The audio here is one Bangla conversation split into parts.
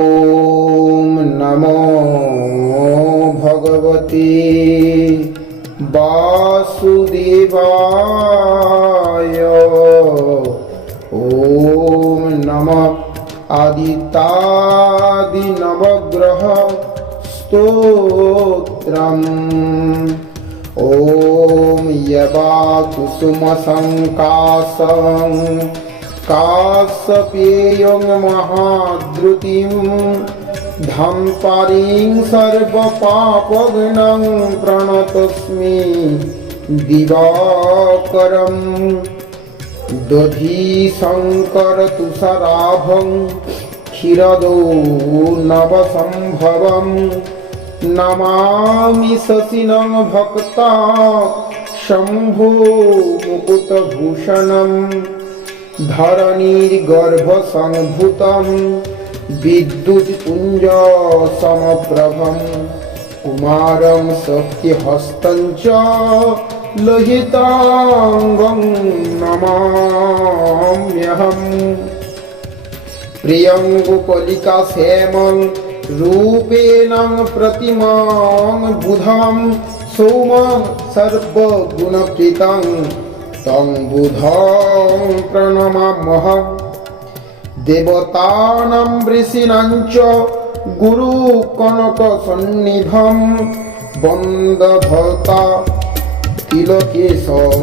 ॐ नमो भगवते वासुदेवाय। ॐ नमः आदितादिनवग्रह स्तोत्रम्। ॐ यवा कुसुमसङ्कासं कासपेयं महाद्रुतिं धम्पारीं सर्वपापघ्नं प्रणतस्मि दिवाकरम् दधीशङ्करतुषाराभं क्षीरदो नवसम्भवं। नमामि शशिनं भक्ता शम्भो ধরণীর গর্ভ সংভূতম বিদ্যুৎ পুঞ্জ সমপ্রভম, কুমারং শক্তি হস্তঞ্চ লোহিতাঙ্গং নমাম্যহম। প্রিয়ঙ্গুকলিকা শ্যামং, রূপেণ প্রতিমাং বুধম, সোম সর্বগুণকৃতং তং বুধং প্রণমামহ দেবতানাম ঋষিনাঞ্চ গুরু কনক সন্নিধম বন্দভতা তিলকেশম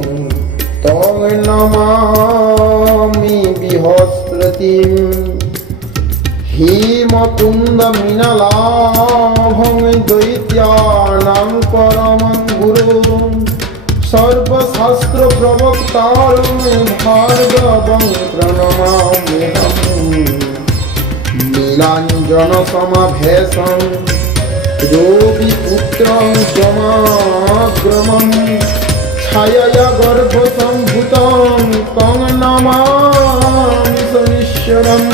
তং নমামি বৃহস্পতিম হিমকুন্দমিনলাভং দৈত্যানাং পরমং গুরুম সর্বশাস্ত্র প্রবক্তার ভার্গবং প্রণমামিদম নীলাঞ্জন সমাভেষম রবি পুত্র সমাগ্রমণ ছায়া গর্ভসম্ভূতং তং নমামি শনিশ্বরম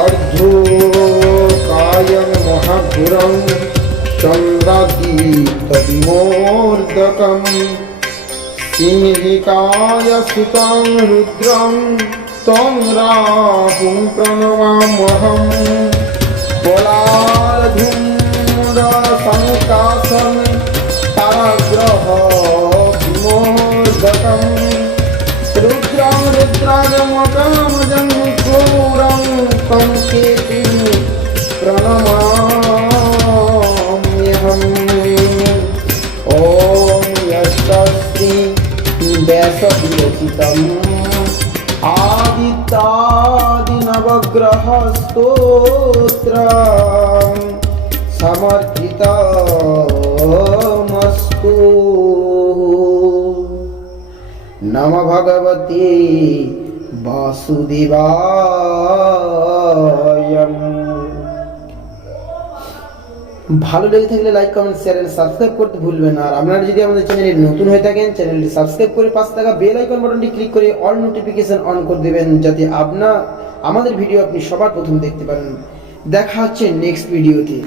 অর্ধকায়ং মহাপুরম चन्द्रदीप्तविमोर्दकम् सिंहिकाय सुतं तम राहु राहुं प्रणमामहम् पलार्धुन्दशङ्कासं ताग्रह विमोर्दकम् प्रणमा ব্যাসবিরচিতম আদিত্যাদিনবগ্রহস্তোত্র সমর্পিতমস্তু নম ভগবতী বাসুদেবা ভালো লেগে থাকলে like comment share and subscribe করতে ভুলবেন আর আপনারা যদি আমাদের চ্যানেলে নতুন হয়ে থাকেন চ্যানেলটি সাবস্ক্রাইব করে পাশে থাকা বেল আইকন বাটনটি ক্লিক করে অল নোটিফিকেশন অন করে দেবেন, যাতে আপনার আমাদের ভিডিও আপনি সবার প্রথম দেখতে পারেন। দেখা হচ্ছে নেক্সট ভিডিওতে